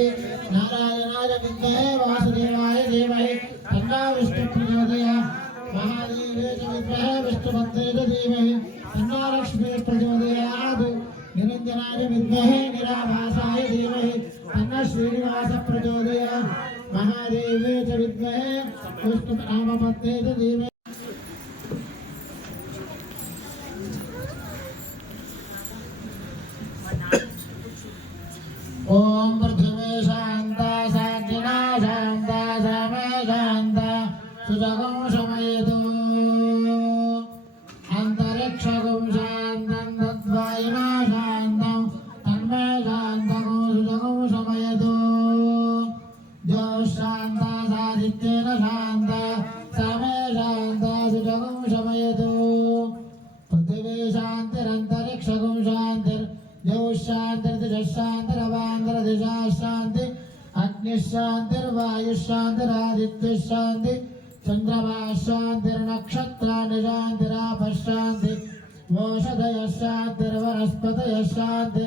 नारायणाय विद्महे वासुदेवाय धीमहि तन्नो विष्णुः प्रचोदयात् महादेवाय च विद्महे विष्णुपत्न्यै च धीमहि तन्नो लक्ष्मीः प्रचोदयात् निरञ्जनाय विद्महे निराभासाय धीमहि तन्नो श्रीनिवासः प्रचोदयात् महादेवाय च विद्महे विष्णुपत्न्यै च धीमहि ओम पृथ्वी शांता साक्षिणा शांता समे शांता सुजगं शमयतु अंतरिक्षगं शान्तं तद्वायुना शान्तं तन्मे शान्तगं सुजगं शमयतु ज्योः शान्ता सादित्येन शान्ता समे शान्ता सुजगं शमयतु पृथ्वी शान्तिरन्तरिक्षगं शान्तिर् ज्योः शान्तिर्दिशः शान्ति अग्निशान्तिर्वायुशान्तिरादित्य शान्ति चंद्रमा शान्तिर्नक्षत्राणि शान्तिरापः शान्ति ओषधय शान्तिर्वनस्पतय शान्ति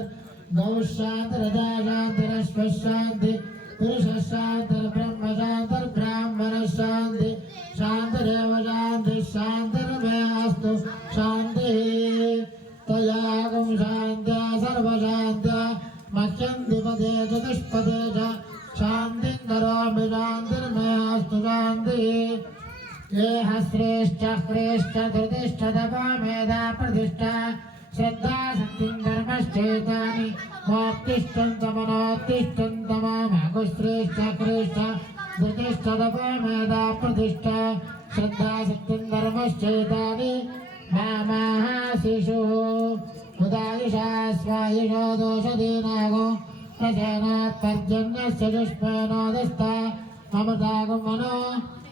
गौः शान्तिरजा शान्तिरश्वः शान्ति पुरुषः शान्तिर्ब्रह्म शान्तिर्ब्राह्मणः शान्ति शान्तिरेव शान्तिः शान्तिर्मेऽस्तु शान्तिः तयागं शान्त्या सर्वशान्त्या मह्यं द्विपदे चतुष्पदे च शान्तिं करोमि शान्तिर्मेऽस्तु शान्तिः ये श्रेष्ठः श्रेष्ठ धृतिष्ठ तपा मेधा प्रतिष्ठा श्रद्धा शक्तिं धर्मश्चेतानि मोत्तिष्ठन्तमनोत्तिष्ठन्तमामगुश्रेष्ठ श्रेष्ठ धृतिष्ठ तपा मेधा प्रतिष्ठा श्रद्धा शक्तिं धर्मश्चेतानि मामाः शिशुः उदायुषा स्वायुषो दोषदीनागो प्रसेनात् पर्जन्यस्य जुष्मेनोदस्ता ममतागो मनो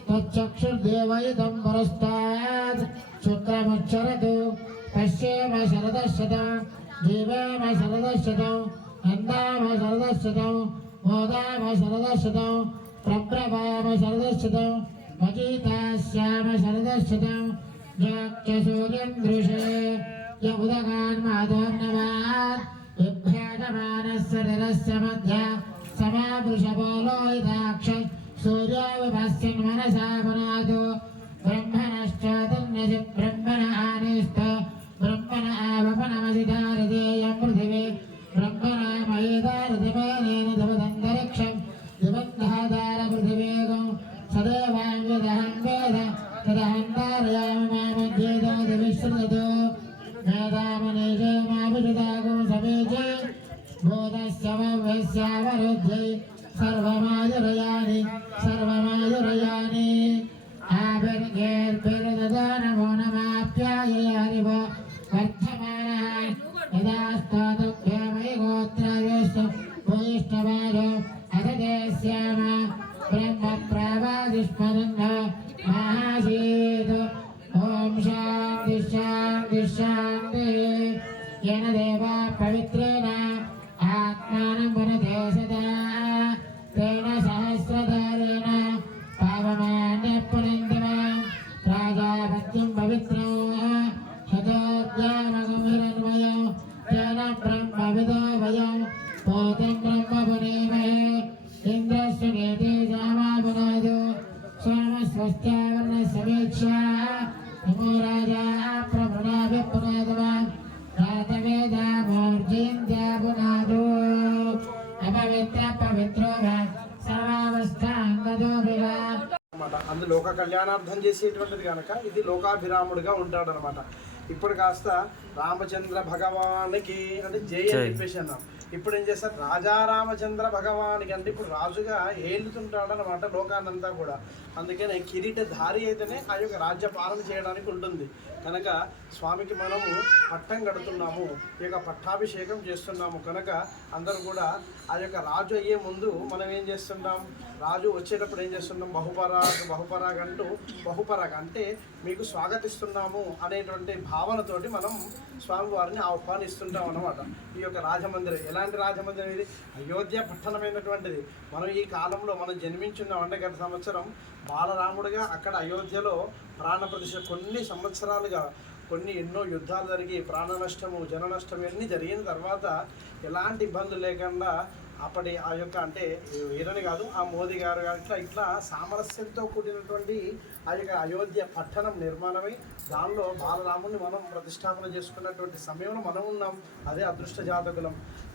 तच्चक्षुर्देवयुतं परस्तात् शुक्रमुच्चरतु पश्येम शरदशतं जीवेम शरदशतं नन्दाम शरदशतं मोदाम शरदशतं प्रब्रवाम शरदशतं मजीतास्याम शरदशतं सूर्यं दृशे यमुदगान् माधोन्नवात् विभ्राजमानस्य निरस्य मध्य समावृषबोलोहिताक्ष सूर्योविभस्यन् मनसा पुनातु ब्रह्मणश्चातन्यसि ब्रह्मण आनेस्त ब्रह्मण आवपनमसिधारधेयं पृथिवी ब्रह्मण मयिदारधिमेनेन दिवदन्तरिक्षं दिवन्धादार पृथिवेगं सदेवां यदहं वेद तदहंतारयामि मामध्येदादिविश्रुततो मेधामनेजे माभिषदागो समेजे बोधस्यमव्यस्यावरुद्धै सर्वमायुरयानि आभिर्गेर्भिर्ददानमो नमाप्याययानिव वर्धमानः यदा स्तोतुभ्यमयि गोत्रावेषु वैष्णवायो अधदेस्याम ब्रह्मप्रावादिष्मदन्नः महासीत ओम शांति शांति शांति येन देवा पवित्रेण आत्मानं वनते सदा तेन सहस्रधारेण पावमान्यः मां प्राजापत्यं पवित्रं शतोद्यामगुमिरन्वयो तेन ब्रह्मविदो वयं पोतं ब्रह्म पुनेमहे इन्द्रस्य नेते जामावनादो सोमस्वस्त्यावर्ण समीक्षा नमो राजा प्रभुनाभिः पुनादवान् रातवेदा मूर्जिन्द्या पुना లోక కళ్యాణార్థం చేసేటువంటిది కనుక ఇది లోకాభిరాముడిగా ఉంటాడనమాట. ఇప్పుడు కాస్త రామచంద్ర భగవానికి అంటే జై అని చెప్పేసి అన్నాం. ఇప్పుడు ఏం చేస్తారు, రాజా రామచంద్ర భగవానికి అంటే ఇప్పుడు రాజుగా ఏలుతుంటాడనమాట లోకాన్నంతా కూడా. అందుకనే కిరీటధారి అయితేనే ఆ యొక్క రాజ్య పాలన చేయడానికి ఉంటుంది. కనుక స్వామికి మనము పట్టం కడుతున్నాము, ఈ యొక్క పట్టాభిషేకం చేస్తున్నాము. కనుక అందరూ కూడా ఆ యొక్క రాజు అయ్యే ముందు మనం ఏం చేస్తుంటాం, రాజు వచ్చేటప్పుడు ఏం చేస్తున్నాం, బహుపరాగ్ అంటూ బహుపరాగ్ అంటే మీకు స్వాగతిస్తున్నాము అనేటువంటి భావనతోటి మనం స్వామివారిని ఆహ్వానిస్తుంటాం అన్నమాట. ఈ యొక్క రాజమందిరం ఎలాంటి రాజమందిరం ఇది, అయోధ్య పట్టణమైనటువంటిది. మనం ఈ కాలంలో మనం జన్మించున్నాం అంటే గత సంవత్సరం బాలరాముడిగా అక్కడ అయోధ్యలో ప్రాణప్రతిష్ఠ కొన్ని సంవత్సరాలుగా ఎన్నో యుద్ధాలు జరిగి ప్రాణ నష్టము జన నష్టం ఇవన్నీ జరిగిన తర్వాత ఎలాంటి ఇబ్బందులు లేకుండా అప్పటి ఆ యొక్క అంటే వీరని కాదు ఆ మోదీ గారు ఇట్లా సామరస్యంతో కూడినటువంటి ఆ యొక్క అయోధ్య పట్టణం నిర్మాణమై దానిలో బాలరాముడిని మనం ప్రతిష్టాపన చేసుకున్నటువంటి సమయంలో మనం ఉన్నాం. అదే అదృష్ట జాతకులం.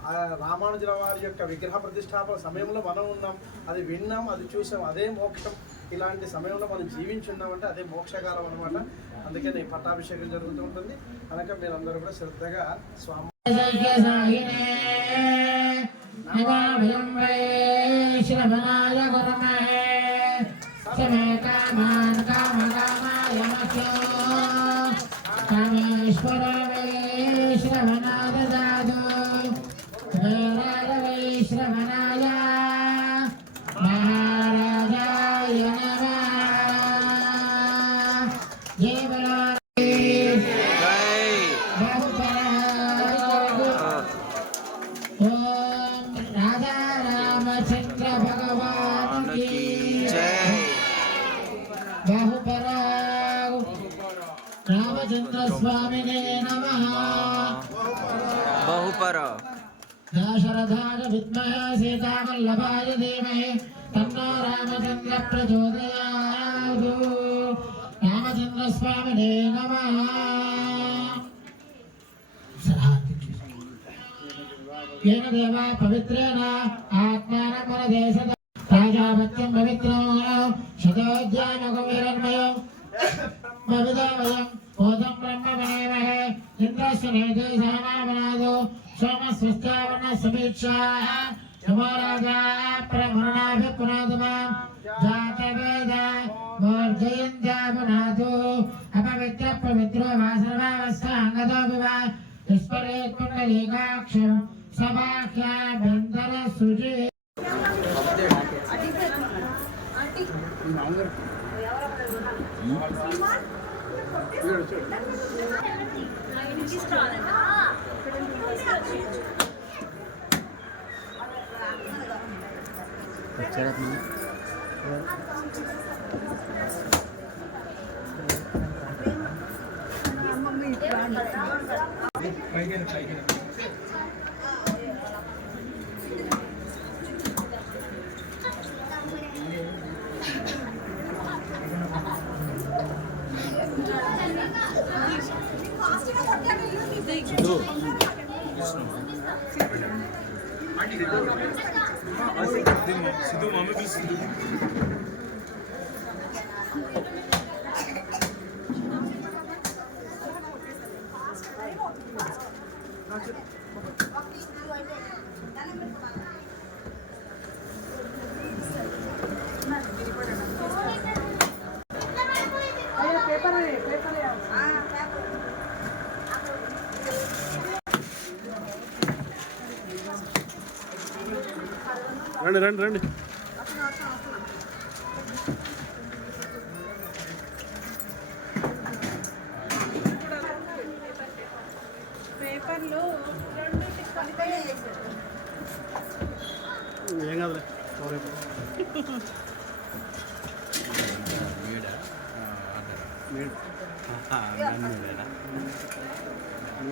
ఆ రామానుజుల వారి యొక్క విగ్రహ ప్రతిష్టాపన సమయంలో మనం ఉన్నాం. అది విన్నాం, అది చూసాం, అదే మోక్షం. ఇలాంటి సమయంలో మనం జీవించున్నామంటే అదే మోక్షకాలం అనమాట. అందుకని పట్టాభిషేకం జరుగుతూ ఉంటుంది. కనుక మీరందరూ కూడా శ్రద్ధగా స్వామి శ్రవణాయ గురమహే సమే కామాన్ కామకామాయ మఖ్యో కామేశ్వర వై శ్రవణాయ దాదు వేరాయ వై శ్రవణాయ మహారాజాయ నమః. జయ బలో रामचंद्र स्वामिने नमः. बहुपर दाशरथाय विद्महे सीतावल्लभाय धीमहि तन्नो रामचंद्र प्रचोदयात्. रामचंद्र स्वामिने नमः. येन देवा पवित्रेण आत्मानं मनदेशत राजापत्यं पवित्रं शतोऽध्यायमगुणिरन्मयो भविदावयं भूतं ब्रह्मवनेमहे इन्द्रस्य नेते सामावनादो सोमस्वस्त्यावनसमीक्षाः यमराजा प्रमरणाभिपुनादमां जातवेद मोर्जयन्त्यापुनादो अपवित्रपवित्रो वा सर्वावस्थाङ्गतो विवा विस्फरेत्पुण्डरीकाक्षं सभाख्याभ्यन्तरसुचि सिद्धू मामे भी सिद्धू రండి రండి రండి పేపర్లు ఏం కాదులే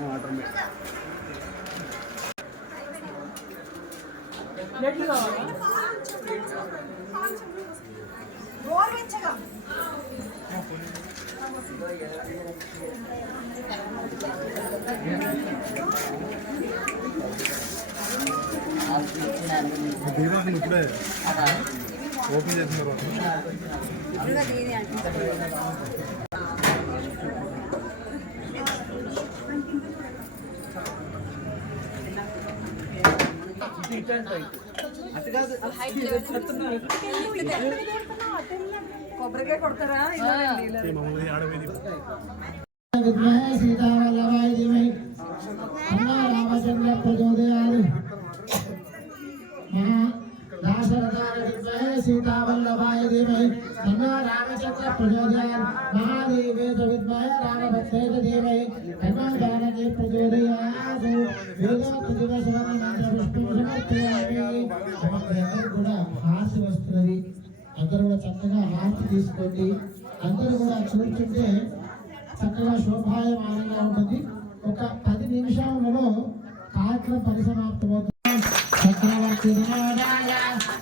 వాటర్ మేడ గోరువెచ్చగా దీపావళి ఇప్పుడే ఓపెన్ చేస్తున్నారు. కొబ్బరికాయ కొడతారా మామూలుగా ఆడవేది విద్మహే సీతావల్లభాయ ధీమహి తన్నో రామచంద్ర ప్రచోదయాత్. దాశరథాయ విద్మహే సీతావల్లభాయ ధీమహి తన్నో రామచంద్ర ప్రచోదయాత్. మహాదేవే చ విద్మహే రామభద్రే చ ధీమహి తన్నో జానకీ ప్రచోదయాత్. వేదోక్త దివసవన మంత్రపుష్పం సమర్పయామి. అందరూ కూడా హారతి వస్తున్నది. అందరూ కూడా చక్కగా హారతి తీసుకోండి. అందరూ కూడా కూర్చుంటే చక్కగా శోభాయమానంగా ఉంటుంది. ఒక 10 నిమిషాలలో కార్యక్రమం పరిసమాప్తమవుతుంది. చక్రవర్తి వినోదాయ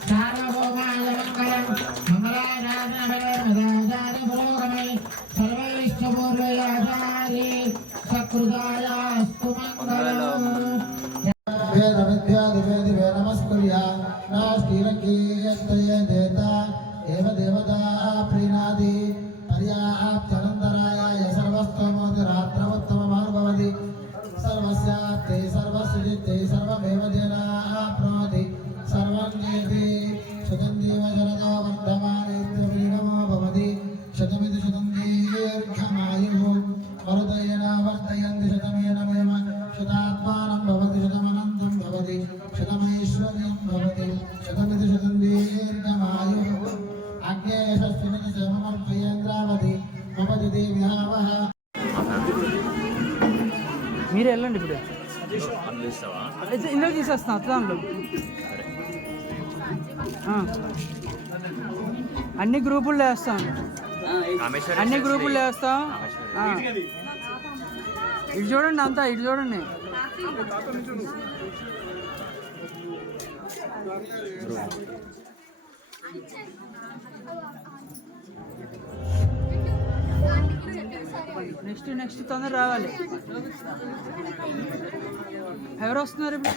సార్వభౌమాయ మంగళం మంగళాయ నారాయణ పురోగమై సర్వైష్టపూర్వయాచారి సకృదాయ అస్తు మంగళం. వేద విద్యాదివేదివే నమస్కృత్య నాస్తిరకీయస్తయే దేత ఏవ దేవతా ప్రీణాది పర్యాప్త్యనంతరాయ సర్వస్తోమోతి రాత్రముత్తమమానుభవతి సర్వస్యాప్తే సర్వస్యజిత్తే సర్వమేవ జనాప్నోతి సర్వన్నేతి శతం జీవ జనతో వర్ధమానేత్యమో భవతి శతమితి శతం దీర్ఘమాయుః వరుదయేన వర్ధయంతి శతమేనమేవ శతాత్మానం భవతి శతమనంతం భవతి శతమైశ్వర్యం భవతి శతమితి శతం దీర్ఘమాయుః. అగ్నేయస్మిన్ సమర్పయేంద్రావతి మమతి దేవ్యావహ. మీరు వెళ్ళండి ఇప్పుడు ఇందులో తీసేస్తాను అర్థంలో అన్ని గ్రూపుల్లో వేస్తాం అన్ని గ్రూపుల్లో వేస్తాం. ఇటు చూడండి అంతా ఇటు చూడండి. నెక్స్ట్ తొందర రావాలి. ఎవరు వస్తున్నారు ఇప్పుడు?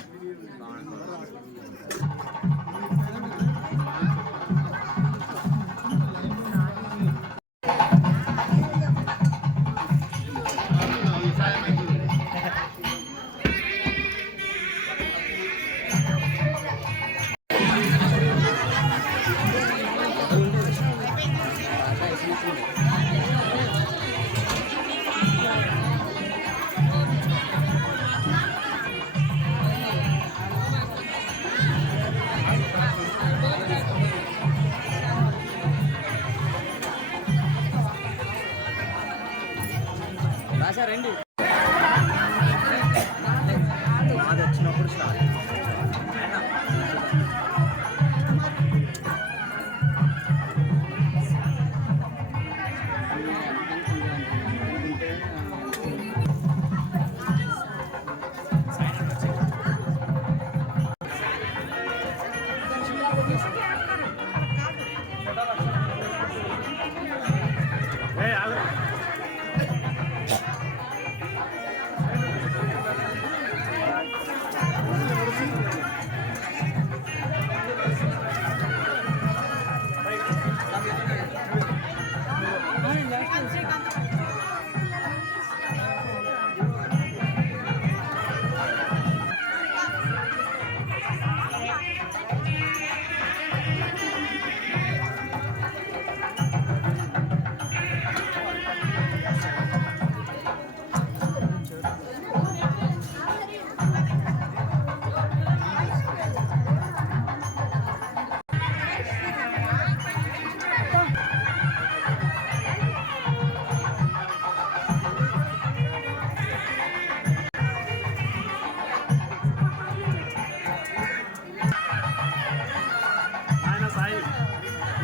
రండి వచ్చినప్పుడు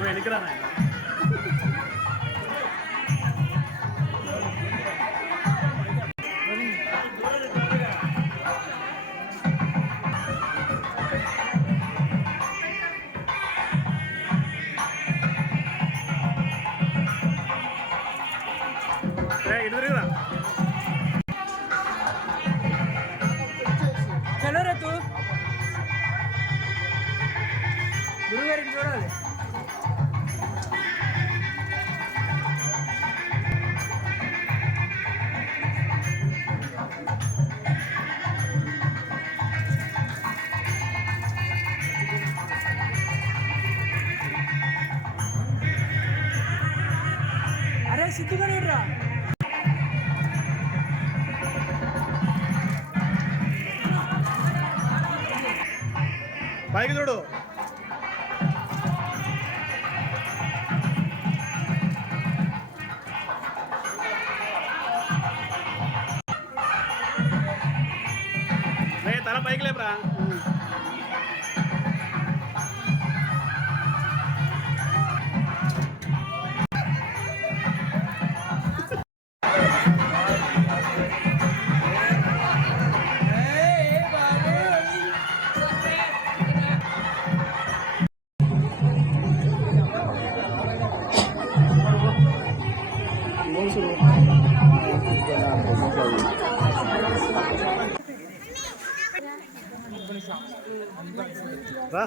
వెనకరా ఇద్దరుగా చలో రే తూ గురుగారికి చూడాలి. పైకి చూడు. తల పైకి లేపరా. రా.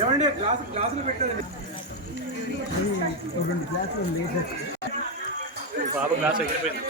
ఏమండి గ్లాసులు పెట్టండి. బాబు గ్లాస్ ఎగిరిపోయింది.